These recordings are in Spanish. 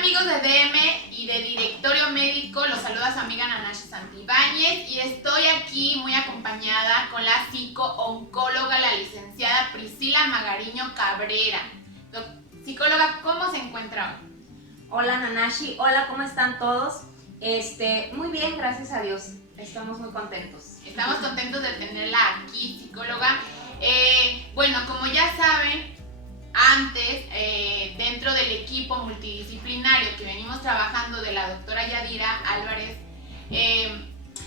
amigos de DM y de Directorio Médico, los saluda su amiga Nanashi Santibáñez y estoy aquí muy acompañada con la psico-oncóloga, la licenciada Priscila Magariño Cabrera. Psicóloga, ¿cómo se encuentra hoy? Hola Nanashi, hola, ¿cómo están todos? Muy bien, gracias a Dios, estamos muy contentos. Estamos contentos de tenerla aquí, psicóloga. Bueno, como ya saben, antes, dentro del equipo multidisciplinario que venimos trabajando de la doctora Yadira Álvarez,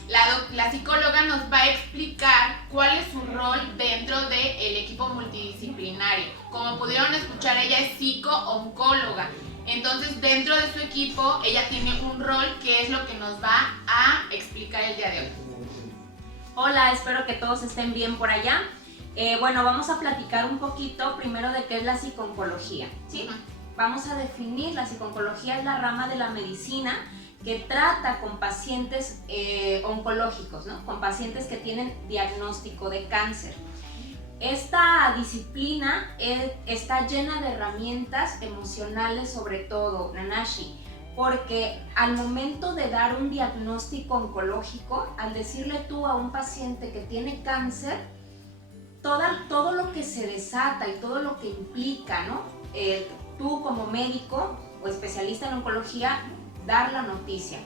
la psicóloga nos va a explicar cuál es su rol dentro del equipo multidisciplinario. Como pudieron escuchar, ella es psico-oncóloga. Entonces, dentro de su equipo, ella tiene un rol que es lo que nos va a explicar el día de hoy. Hola, espero que todos estén bien por allá. Bueno, vamos a platicar un poquito primero de qué es la psico-oncología, ¿sí? Vamos a definir, la psico-oncología es la rama de la medicina que trata con pacientes oncológicos, ¿no? Con pacientes que tienen diagnóstico de cáncer. Esta disciplina está llena de herramientas emocionales, sobre todo, Nanashi, porque al momento de dar un diagnóstico oncológico, al decirle tú a un paciente que tiene cáncer, todo lo que se desata y todo lo que implica, ¿no? Tú como médico o especialista en oncología, dar la noticia.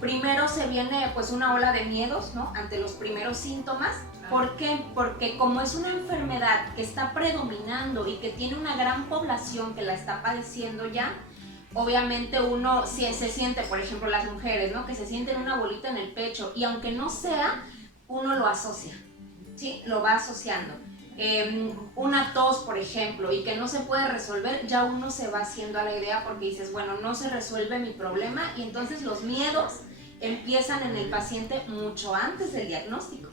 Primero se viene pues una ola de miedos, ¿no? Ante los primeros síntomas. ¿Por qué? Porque como es una enfermedad que está predominando y que tiene una gran población que la está padeciendo ya, obviamente uno se siente, por ejemplo las mujeres, ¿no? Que se sienten una bolita en el pecho y aunque no sea, uno lo asocia, ¿sí? Lo va asociando. Una tos, por ejemplo, y que no se puede resolver, ya uno se va haciendo a la idea porque dices, bueno, no se resuelve mi problema y entonces los miedos empiezan en el paciente mucho antes del diagnóstico.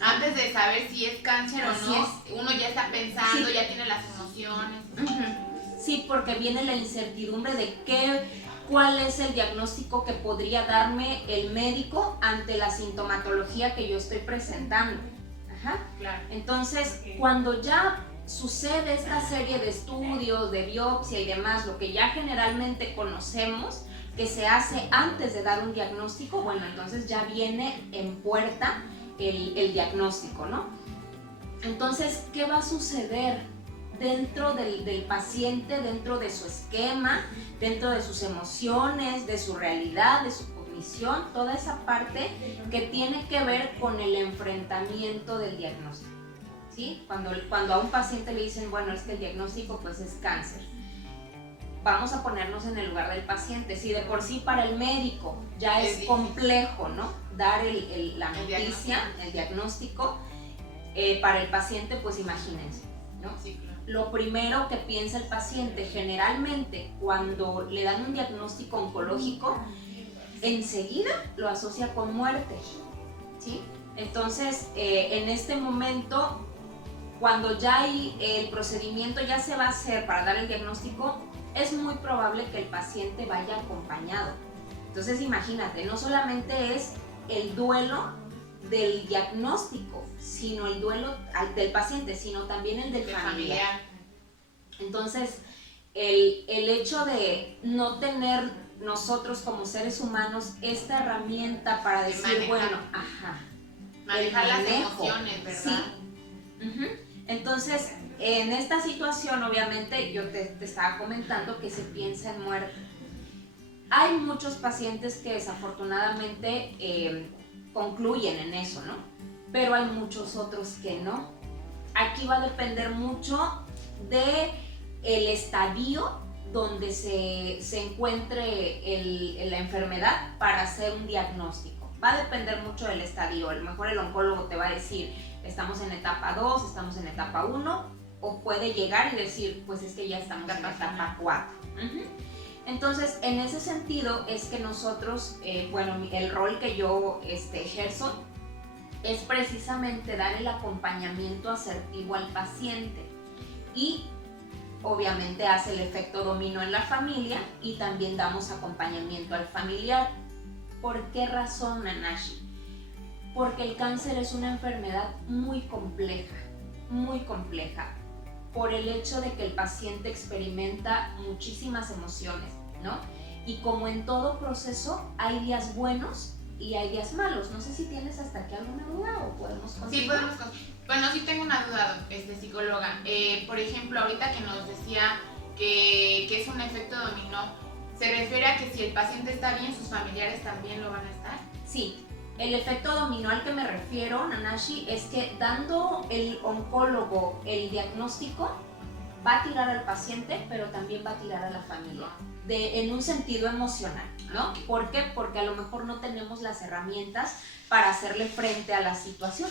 Antes de saber si es cáncer o no, uno ya está pensando, sí, ya tiene las emociones. Sí, porque viene la incertidumbre de cuál es el diagnóstico que podría darme el médico ante la sintomatología que yo estoy presentando. Ajá. Claro. Entonces, cuando ya sucede esta serie de estudios, de biopsia y demás, lo que ya generalmente conocemos, que se hace antes de dar un diagnóstico, bueno, entonces ya viene en puerta el diagnóstico, ¿no? Entonces, ¿qué va a suceder dentro del paciente, dentro de su esquema, dentro de sus emociones, de su realidad, de su cognición, toda esa parte que tiene que ver con el enfrentamiento del diagnóstico, ¿sí? Cuando a un paciente le dicen, bueno, es que el diagnóstico pues es cáncer, vamos a ponernos en el lugar del paciente. Si de por sí para el médico ya es complejo, ¿no? Dar la noticia, el diagnóstico, para el paciente, pues imagínense, ¿no? Sí, claro. Lo primero que piensa el paciente generalmente cuando le dan un diagnóstico oncológico, enseguida lo asocia con muerte, ¿sí? Entonces, en este momento, cuando ya el procedimiento ya se va a hacer para dar el diagnóstico, es muy probable que el paciente vaya acompañado. Entonces imagínate, no solamente es el duelo del diagnóstico, sino el duelo del paciente, sino también el del familiar. Entonces, el hecho de no tener nosotros como seres humanos esta herramienta para decir, bueno, manejar las emociones, ¿verdad? Sí. Entonces, en esta situación, obviamente, yo te estaba comentando que se piensa en muerte. Hay muchos pacientes que desafortunadamente concluyen en eso, ¿no? Pero hay muchos otros que no. Aquí va a depender mucho del estadio donde se encuentre la enfermedad para hacer un diagnóstico. Va a depender mucho del estadio. A lo mejor el oncólogo te va a decir, estamos en etapa 2, estamos en etapa 1, o puede llegar y decir, pues es que ya estamos en etapa 4. Entonces, en ese sentido es que nosotros, el rol que yo ejerzo es precisamente dar el acompañamiento asertivo al paciente y obviamente hace el efecto dominó en la familia y también damos acompañamiento al familiar. ¿Por qué razón, Nanashi? Porque el cáncer es una enfermedad muy compleja, por el hecho de que el paciente experimenta muchísimas emociones. ¿no? Y como en todo proceso, hay días buenos y hay días malos. No sé si tienes hasta aquí alguna duda o podemos continuar. Sí, podemos continuar. Bueno, sí tengo una duda, psicóloga. Por ejemplo, ahorita que nos decía que es un efecto dominó, ¿se refiere a que si el paciente está bien, sus familiares también lo van a estar? Sí, el efecto dominó al que me refiero, Nanashi, es que dando el oncólogo el diagnóstico, va a tirar al paciente, pero también va a tirar a la familia, en un sentido emocional, ¿no? ¿Por qué? Porque a lo mejor no tenemos las herramientas para hacerle frente a la situación.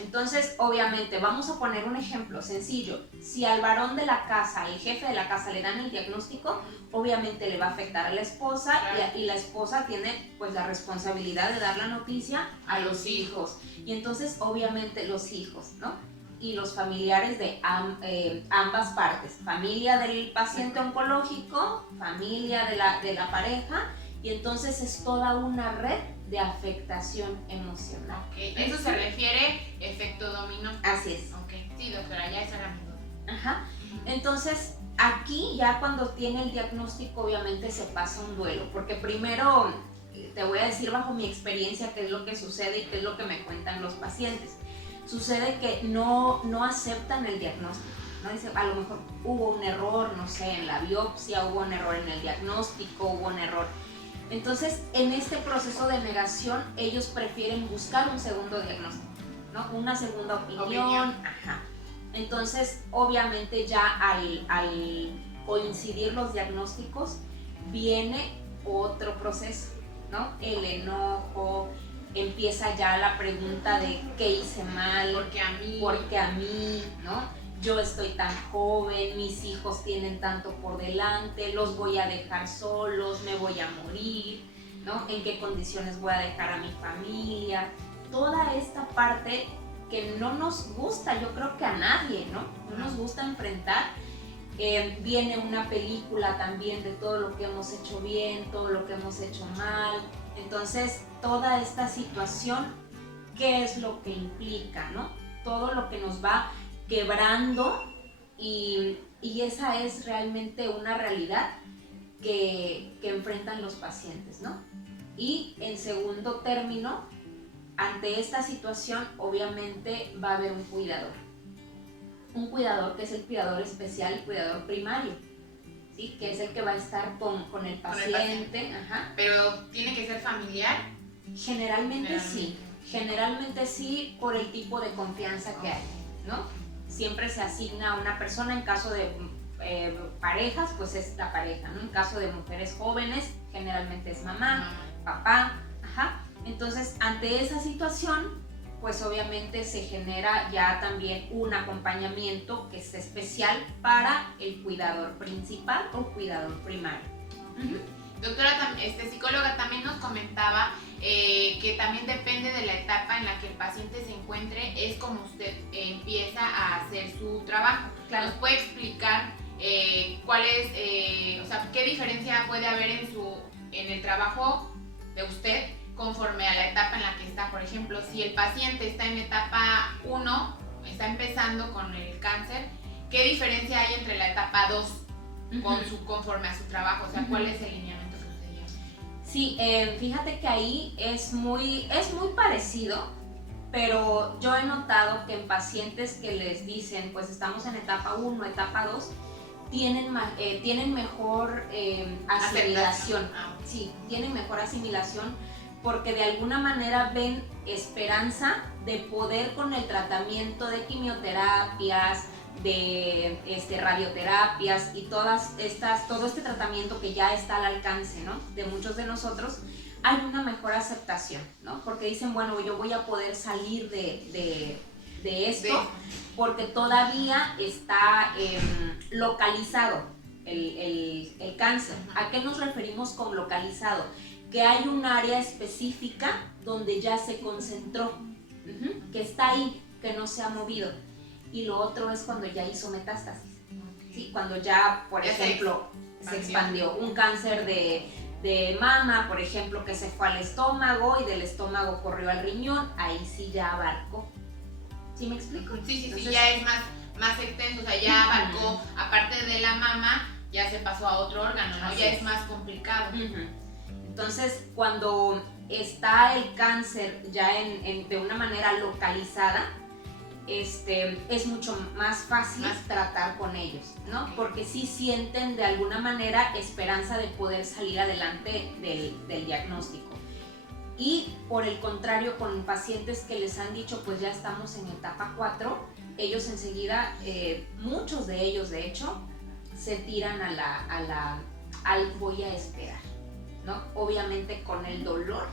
Entonces, obviamente, vamos a poner un ejemplo sencillo. Si al varón de la casa, al jefe de la casa, le dan el diagnóstico, obviamente le va a afectar a la esposa, y la esposa tiene pues la responsabilidad de dar la noticia a los hijos. Y entonces, obviamente, los hijos, ¿no? Y los familiares de ambas partes, familia del paciente oncológico, familia de la pareja, y entonces es toda una red de afectación emocional. Okay. ¿Eso se refiere efecto dominó? Así es. Okay. Sí, doctora, ya esa era mi duda. Ajá. Entonces, aquí ya cuando tiene el diagnóstico, obviamente se pasa un duelo, porque primero te voy a decir bajo mi experiencia qué es lo que sucede y qué es lo que me cuentan los pacientes. Sucede que no aceptan el diagnóstico, ¿no? Dice, a lo mejor hubo un error, no sé, en la biopsia, hubo un error en el diagnóstico, hubo un error. Entonces, en este proceso de negación, ellos prefieren buscar un segundo diagnóstico, ¿no? Una segunda opinión. Ajá. Entonces, obviamente ya al coincidir los diagnósticos, viene otro proceso, ¿no? El enojo, empieza ya la pregunta de qué hice mal, ¿por qué a mí, ¿no? Yo estoy tan joven, mis hijos tienen tanto por delante, los voy a dejar solos, me voy a morir, ¿no? ¿En qué condiciones voy a dejar a mi familia? Toda esta parte que no nos gusta, yo creo que a nadie, ¿no? No nos gusta enfrentar. Viene una película también de todo lo que hemos hecho bien, todo lo que hemos hecho mal. Entonces, toda esta situación, ¿qué es lo que implica, no? Todo lo que nos va quebrando, y esa es realmente una realidad que enfrentan los pacientes, ¿no? Y en segundo término, ante esta situación, obviamente va a haber un cuidador que es el cuidador especial, el cuidador primario, ¿sí? Que es el que va a estar con el paciente. Ajá. Pero ¿tiene que ser familiar? Generalmente sí, por el tipo de confianza que hay, ¿no? Siempre se asigna a una persona. En caso de parejas, pues es la pareja, ¿no? En caso de mujeres jóvenes, generalmente es mamá, papá. Ajá. Entonces, ante esa situación, pues obviamente se genera ya también un acompañamiento que es especial para el cuidador principal o cuidador primario. Doctora, psicóloga, también nos comentaba que también depende de la etapa en la que el paciente se encuentre, es como usted empieza a hacer su trabajo. Claro. ¿Nos puede explicar cuál es, o sea, qué diferencia puede haber en el trabajo de usted conforme a la etapa en la que está? Por ejemplo, si el paciente está en etapa 1, está empezando con el cáncer, ¿qué diferencia hay entre la etapa 2 conforme a su trabajo? O sea, ¿cuál es el lineamiento que usted lleva? Sí, fíjate que ahí es muy parecido, pero yo he notado que en pacientes que les dicen, pues estamos en etapa 1, etapa 2, tienen mejor asimilación. Sí, tienen mejor asimilación, porque de alguna manera ven esperanza de poder, con el tratamiento de quimioterapias, de radioterapias y todo este tratamiento que ya está al alcance, ¿no?, de muchos de nosotros, hay una mejor aceptación, ¿no? Porque dicen, bueno, yo voy a poder salir de esto, porque todavía está localizado el cáncer. ¿A qué nos referimos con localizado? Que hay un área específica donde ya se concentró, que está ahí, que no se ha movido. Y lo otro es cuando ya hizo metástasis, ¿sí? Cuando ya, por ejemplo, se expandió un cáncer de mama, por ejemplo, que se fue al estómago y del estómago corrió al riñón, ahí sí ya abarcó. ¿Sí me explico? Sí, entonces, ya es más extenso, o sea, ya abarcó, aparte de la mama, ya se pasó a otro órgano, ¿no? Así Ya es. es más complicado. Entonces, cuando está el cáncer ya de una manera localizada, es mucho más fácil tratar con ellos, ¿no? Porque sí sienten de alguna manera esperanza de poder salir adelante del diagnóstico. Y por el contrario, con pacientes que les han dicho, pues ya estamos en etapa 4, ellos enseguida, muchos de ellos de hecho, se tiran al voy a esperar, ¿no? Obviamente con el dolor.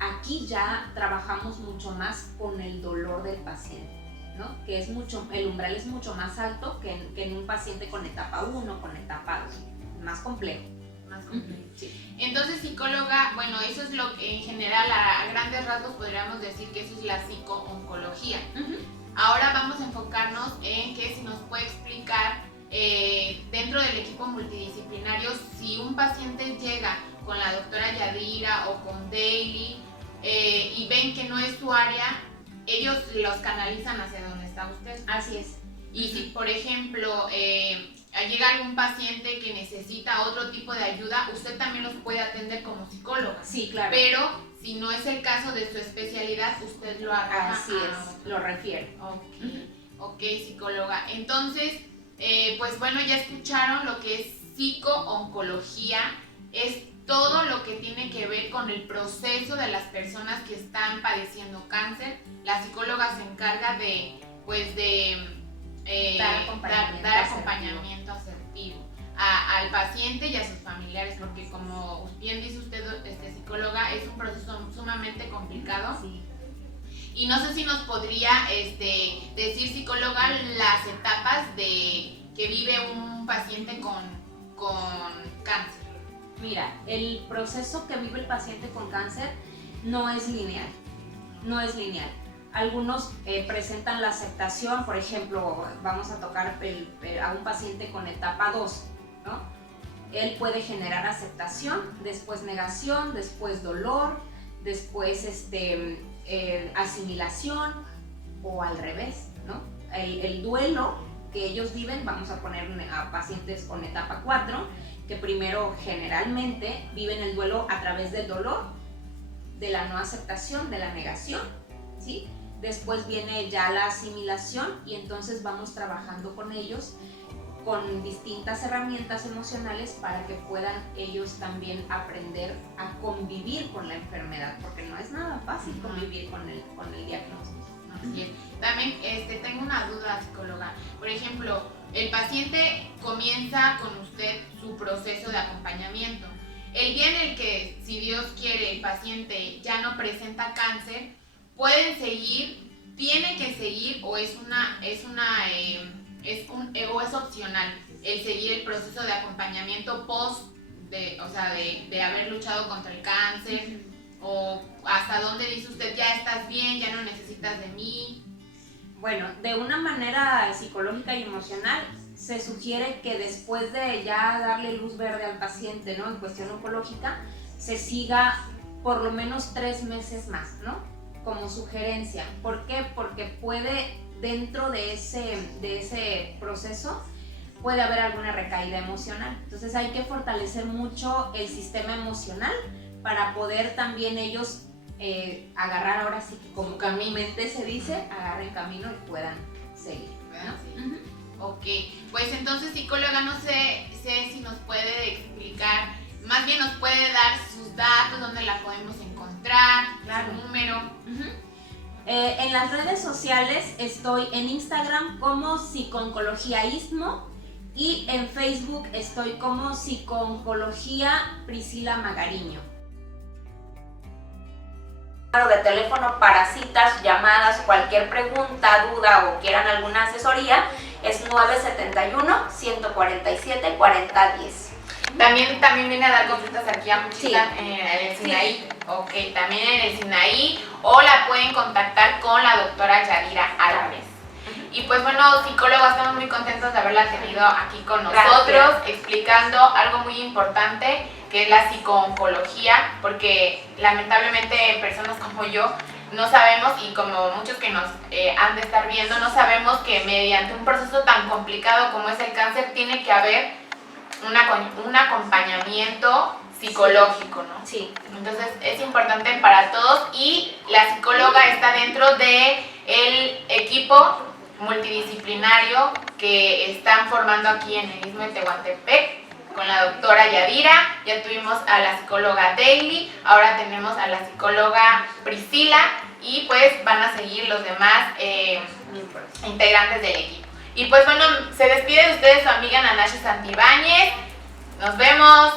Aquí ya trabajamos mucho más con el dolor del paciente, ¿no? Que el umbral es mucho más alto que en un paciente con etapa 1, con etapa 2, más complejo. Más complejo. Sí. Entonces, psicóloga, bueno, eso es lo que en general a grandes rasgos podríamos decir que eso es la psico-oncología. Ahora vamos a enfocarnos en que si nos puede explicar dentro del equipo multidisciplinario, si un paciente llega con la doctora Yadira o con Daily y ven que no es su área, ellos los canalizan hacia donde está usted. Así es. Y si, por ejemplo, llega algún paciente que necesita otro tipo de ayuda, usted también los puede atender como psicóloga. Sí, claro. Pero si no es el caso de su especialidad, usted lo arroja. Así es, lo refiere. Ok, psicóloga. Entonces, pues bueno, ya escucharon lo que es psico-oncología. Es todo lo que tiene que ver con el proceso de las personas que están padeciendo cáncer. La psicóloga se encarga de, pues dar acompañamiento asertivo al paciente y a sus familiares, porque como bien dice usted, psicóloga, es un proceso sumamente complicado. Sí. Y no sé si nos podría decir, psicóloga, las etapas que vive un paciente con cáncer. Mira, el proceso que vive el paciente con cáncer no es lineal, Algunos presentan la aceptación, por ejemplo, vamos a tocar a un paciente con etapa 2, ¿no? Él puede generar aceptación, después negación, después dolor, después asimilación o al revés, ¿no? El duelo que ellos viven, vamos a poner a pacientes con etapa 4, que primero generalmente viven el duelo a través del dolor, de la no aceptación, de la negación, ¿sí? Después viene ya la asimilación y entonces vamos trabajando con ellos con distintas herramientas emocionales para que puedan ellos también aprender a convivir con la enfermedad, porque no es nada fácil convivir con el diagnóstico. Así es. También tengo una duda, psicóloga. Por ejemplo, el paciente comienza con usted su proceso de acompañamiento. El día en el que, si Dios quiere, el paciente ya no presenta cáncer, ¿pueden seguir? ¿Tiene que seguir o es opcional el seguir el proceso de acompañamiento post de haber luchado contra el cáncer? ¿O hasta dónde dice usted, ya estás bien, ya no necesitas de mí? Bueno, de una manera psicológica y emocional, se sugiere que después de ya darle luz verde al paciente, ¿no? En cuestión oncológica, se siga por lo menos 3 meses más, ¿no? Como sugerencia. ¿Por qué? Porque puede, dentro de ese proceso, puede haber alguna recaída emocional. Entonces hay que fortalecer mucho el sistema emocional para poder también ellos agarrar, ahora sí que como comúnmente se dice, agarren camino y puedan seguir, ¿no? Ok, pues entonces, psicóloga, no sé si nos puede explicar, más bien nos puede dar sus datos, dónde la podemos encontrar, su número. En las redes sociales estoy en Instagram como Psico-Oncología Istmo y en Facebook estoy como Psico-Oncología Priscila Magariño. Número de teléfono para citas, llamadas, cualquier pregunta, duda o quieran alguna asesoría es 971-147-4010. También viene a dar consultas aquí a Muchita, Sí. en el Sinaí. Sí. Ok, también en el Sinaí, o la pueden contactar con la doctora Yadira Álvarez. Y pues bueno, psicóloga, estamos muy contentos de haberla tenido aquí con nosotros. Gracias. Explicando algo muy importante, que es la psico-oncología, porque lamentablemente personas como yo no sabemos, y como muchos que nos han de estar viendo, no sabemos que mediante un proceso tan complicado como es el cáncer, tiene que haber un acompañamiento psicológico, ¿no? Sí. Entonces es importante para todos y la psicóloga está dentro de el equipo multidisciplinario que están formando aquí en el Istmo de Tehuantepec con la doctora Yadira. Ya tuvimos a la psicóloga Daily, ahora tenemos a la psicóloga Priscila y pues van a seguir los demás integrantes del equipo. Y pues bueno, se despide de ustedes su amiga Nanashi Santibáñez. Nos vemos.